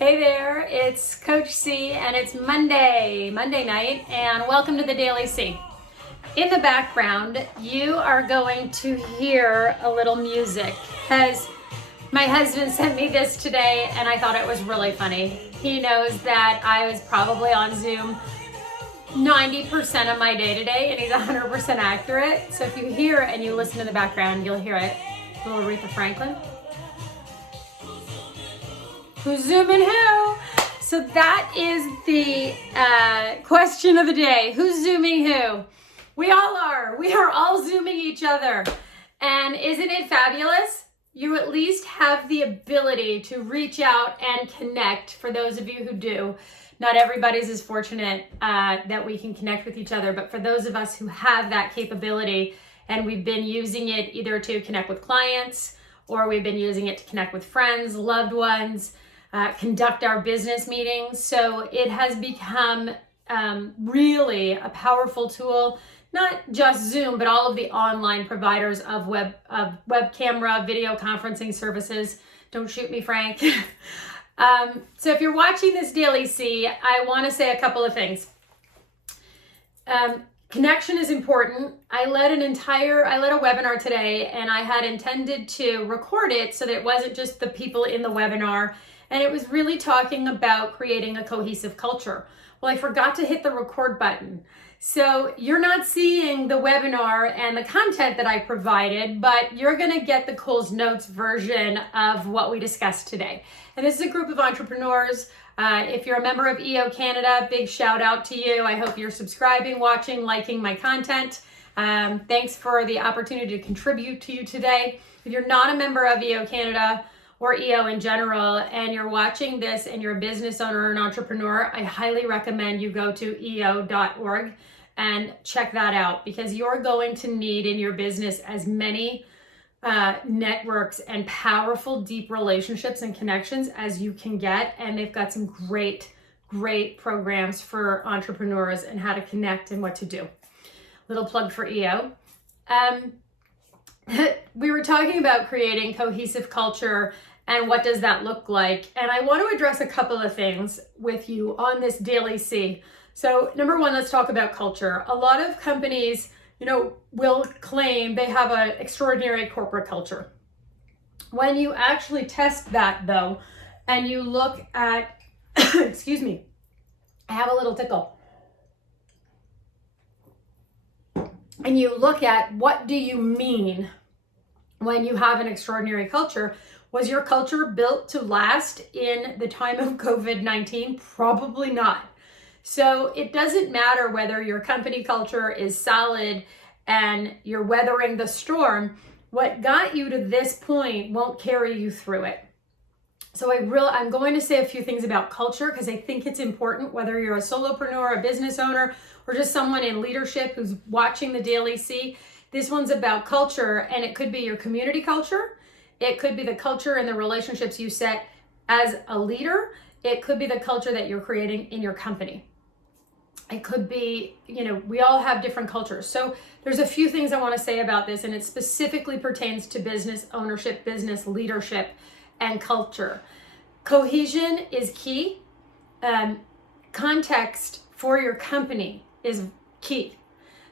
Hey there, it's Coach C and it's Monday night, and welcome to the Daily C. In the background, you are going to hear a little music because my husband sent me this today and I thought it was really funny. He knows that I was probably on Zoom 90% of my day today and he's 100% accurate. So if you hear and you listen in the background, you'll hear it. Little Aretha Franklin. Who's zooming who? So that is the question of the day. Who's zooming who? We all are. We are all zooming each other. And isn't it fabulous? You at least have the ability to reach out and connect for those of you who do. Not everybody's as fortunate that we can connect with each other, but for those of us who have that capability and we've been using it either to connect with clients or we've been using it to connect with friends, loved ones, conduct our business meetings. So it has become really a powerful tool, not just Zoom, but all of the online providers of web camera, video conferencing services. Don't shoot me, Frank. So if you're watching this Daily C, I want to say a couple of things. Connection is important. I led a webinar today and I had intended to record it so that it wasn't just the people in the webinar. And it was really talking about creating a cohesive culture. Well, I forgot to hit the record button. So you're not seeing the webinar and the content that I provided, but you're gonna get the Coles Notes version of what we discussed today. And this is a group of entrepreneurs. If you're a member of EO Canada, big shout out to you. I hope you're subscribing, watching, liking my content. Thanks for the opportunity to contribute to you today. If you're not a member of EO Canada, or EO in general, and you're watching this and you're a business owner or an entrepreneur, I highly recommend you go to eo.org and check that out, because you're going to need in your business as many networks and powerful, deep relationships and connections as you can get. And they've got some great programs for entrepreneurs and how to connect and what to do. Little plug for EO. We were talking about creating cohesive culture and what does that look like? And I want to address a couple of things with you on this Daily C. So number one, let's talk about culture. A lot of companies, will claim they have an extraordinary corporate culture. When you actually test that though, and you look at, excuse me, I have a little tickle. And you look at what do you mean when you have an extraordinary culture. Was your culture built to last in the time of COVID-19? Probably not. So it doesn't matter whether your company culture is solid and you're weathering the storm. What got you to this point won't carry you through it. So I'm going to say a few things about culture because I think it's important, whether you're a solopreneur, a business owner, or just someone in leadership who's watching the Daily C. This one's about culture, and it could be your community culture. It could be the culture and the relationships you set as a leader. It could be the culture that you're creating in your company. It could be, we all have different cultures. So there's a few things I want to say about this, and it specifically pertains to business ownership, business leadership, and culture. Cohesion is key. Context for your company is key.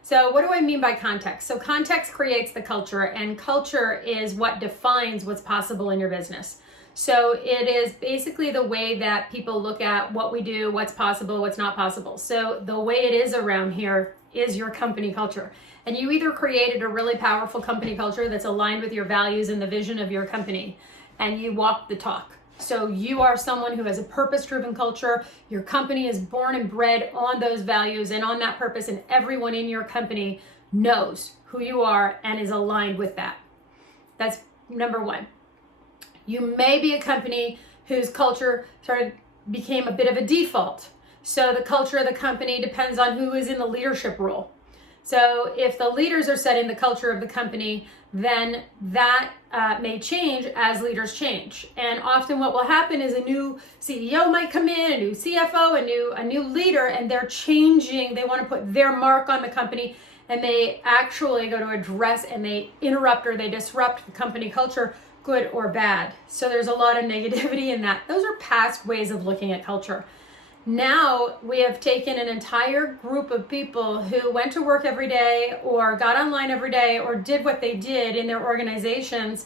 So what do I mean by context? So context creates the culture, and culture is what defines what's possible in your business. So it is basically the way that people look at what we do, what's possible, what's not possible. So the way it is around here is your company culture. And you either created a really powerful company culture that's aligned with your values and the vision of your company, and you walk the talk. So you are someone who has a purpose-driven culture. Your company is born and bred on those values and on that purpose, and everyone in your company knows who you are and is aligned with that. That's number one. You may be a company whose culture became a bit of a default. So the culture of the company depends on who is in the leadership role. So if the leaders are setting the culture of the company, then that may change as leaders change. And often what will happen is a new CEO might come in, a new CFO, a new leader, and they're changing. They want to put their mark on the company, and they actually go to address and they interrupt or they disrupt the company culture good or bad. So there's a lot of negativity in that. Those are past ways of looking at culture. Now we have taken an entire group of people who went to work every day or got online every day or did what they did in their organizations,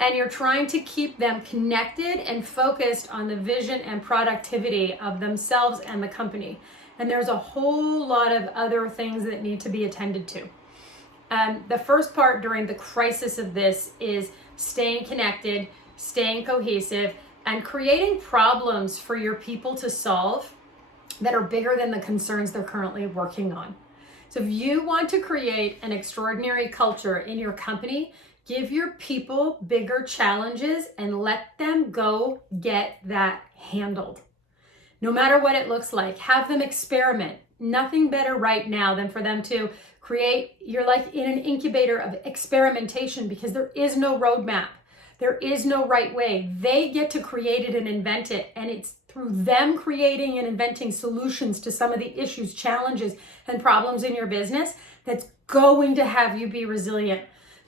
and you're trying to keep them connected and focused on the vision and productivity of themselves and the company. And there's a whole lot of other things that need to be attended to. The first part during the crisis of this is staying connected, staying cohesive, and creating problems for your people to solve that are bigger than the concerns they're currently working on. So if you want to create an extraordinary culture in your company, give your people bigger challenges and let them go get that handled. No matter what it looks like, have them experiment. Nothing better right now than for them to create, you're like in an incubator of experimentation, because there is no roadmap. There is no right way. They get to create it and invent it. And it's through them creating and inventing solutions to some of the issues, challenges, and problems in your business that's going to have you be resilient.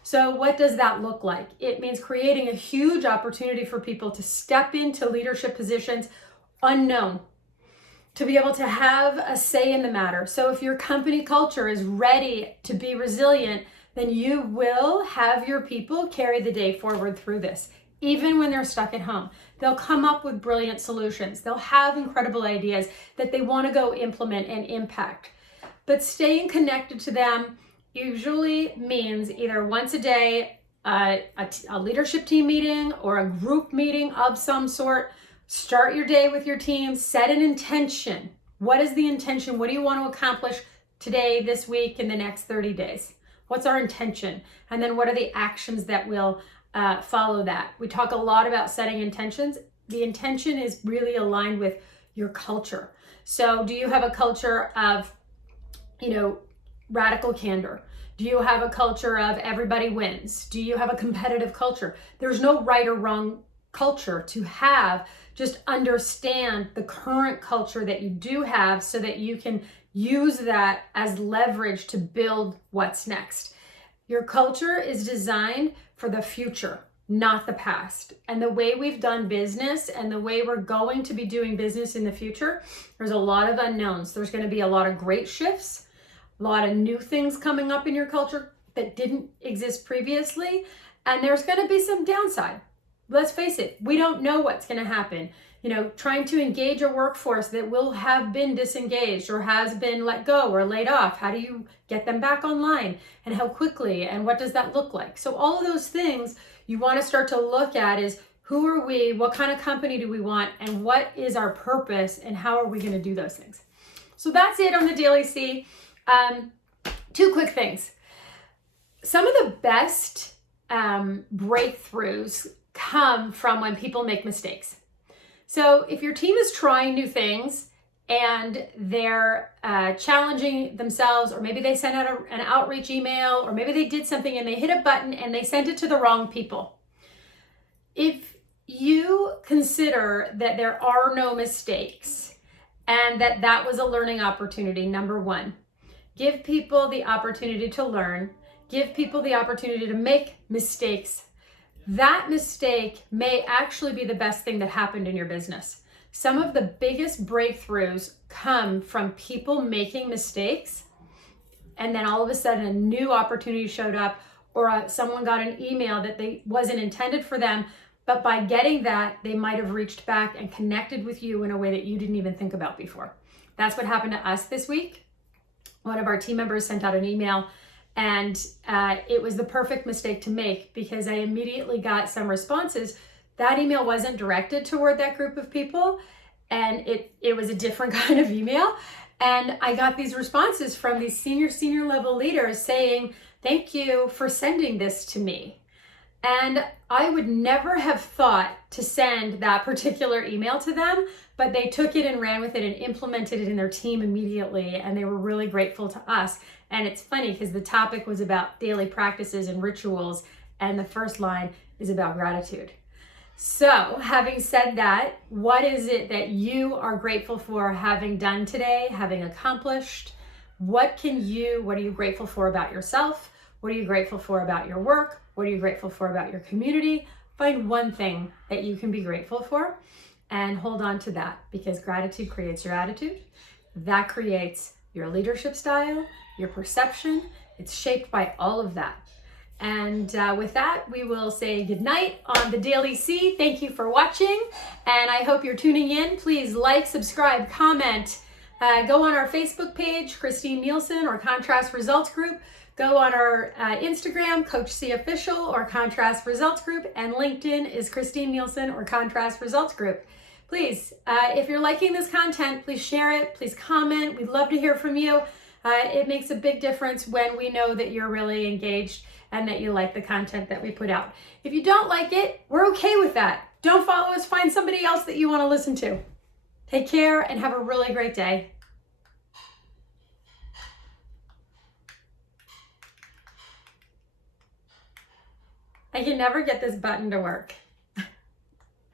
So what does that look like? It means creating a huge opportunity for people to step into leadership positions unknown, to be able to have a say in the matter. So if your company culture is ready to be resilient, then you will have your people carry the day forward through this. Even when they're stuck at home, they'll come up with brilliant solutions. They'll have incredible ideas that they want to go implement and impact. But staying connected to them usually means either once a day, a leadership team meeting or a group meeting of some sort. Start your day with your team, set an intention. What is the intention? What do you want to accomplish today, this week, in the next 30 days? What's our intention? And then what are the actions that will follow that? We talk a lot about setting intentions. The intention is really aligned with your culture. So do you have a culture of, radical candor? Do you have a culture of everybody wins? Do you have a competitive culture? There's no right or wrong culture to have. Just understand the current culture that you do have so that you can use that as leverage to build what's next. Your culture is designed for the future, not the past. And the way we've done business and the way we're going to be doing business in the future, there's a lot of unknowns. There's going to be a lot of great shifts, a lot of new things coming up in your culture that didn't exist previously. And there's going to be some downside. Let's face it, we don't know what's going to happen. Trying to engage a workforce that will have been disengaged or has been let go or laid off. How do you get them back online, and how quickly, and what does that look like? So all of those things you want to start to look at is, who are we? What kind of company do we want? And what is our purpose? And how are we going to do those things? So that's it on the Daily C. Two quick things. Some of the best breakthroughs come from when people make mistakes. So if your team is trying new things and they're challenging themselves, or maybe they sent out an outreach email, or maybe they did something and they hit a button and they sent it to the wrong people. If you consider that there are no mistakes and that was a learning opportunity, number one, give people the opportunity to learn, give people the opportunity to make mistakes. That mistake may actually be the best thing that happened in your business. Some of the biggest breakthroughs come from people making mistakes, and then all of a sudden a new opportunity showed up, or someone got an email that wasn't intended for them, but by getting that, they might have reached back and connected with you in a way that you didn't even think about before. That's what happened to us this week. One of our team members sent out an email, and it was the perfect mistake to make, because I immediately got some responses. That email wasn't directed toward that group of people, and it was a different kind of email. And I got these responses from these senior level leaders saying, "Thank you for sending this to me." And I would never have thought to send that particular email to them, but they took it and ran with it and implemented it in their team immediately. And they were really grateful to us. And it's funny because the topic was about daily practices and rituals, and the first line is about gratitude. So having said that, what is it that you are grateful for having done today, having accomplished? What are you grateful for about yourself? What are you grateful for about your work? What are you grateful for about your community? Find one thing that you can be grateful for and hold on to that, because gratitude creates your attitude. That creates your leadership style, your perception. It's shaped by all of that. And with that, we will say goodnight on the Daily C. Thank you for watching, and I hope you're tuning in. Please like, subscribe, comment. Go on our Facebook page, Christine Nielsen or Contrast Results Group. Go on our Instagram, Coach C Official or Contrast Results Group, and LinkedIn is Christine Nielsen or Contrast Results Group. Please, if you're liking this content, please share it, please comment. We'd love to hear from you. It makes a big difference when we know that you're really engaged and that you like the content that we put out. If you don't like it, we're okay with that. Don't follow us, find somebody else that you want to listen to. Take care and have a really great day. I can never get this button to work.